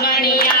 Money.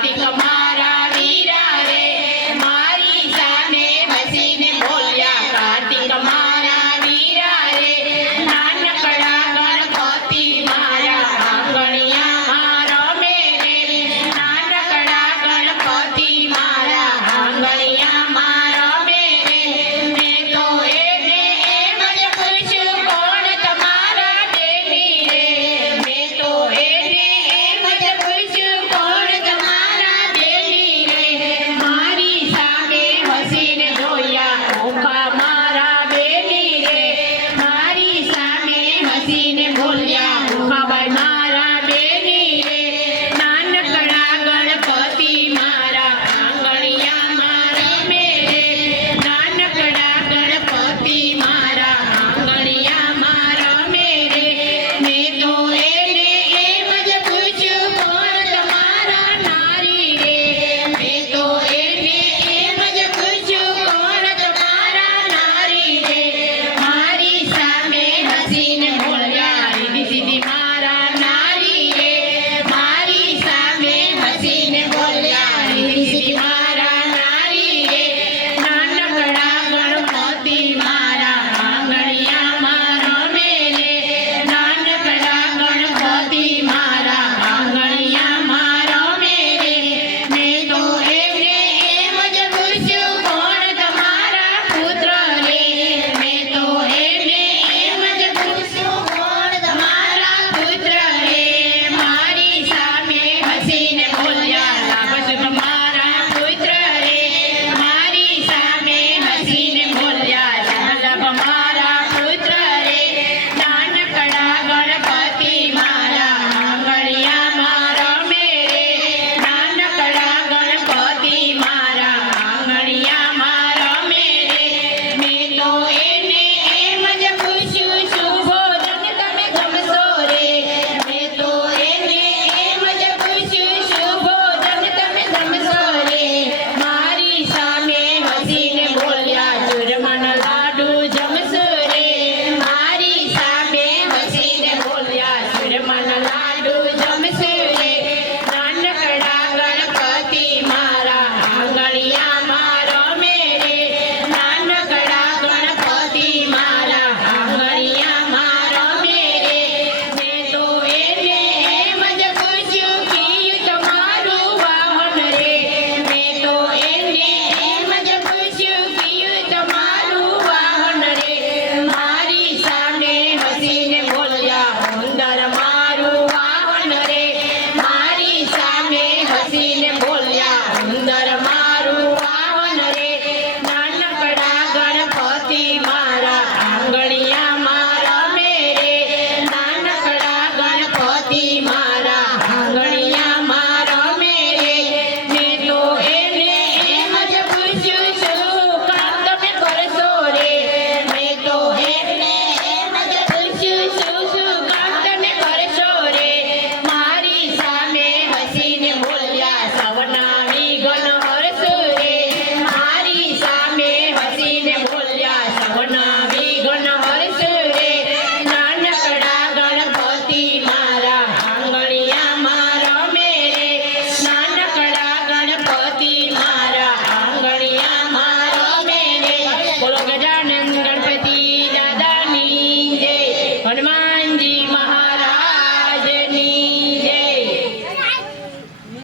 think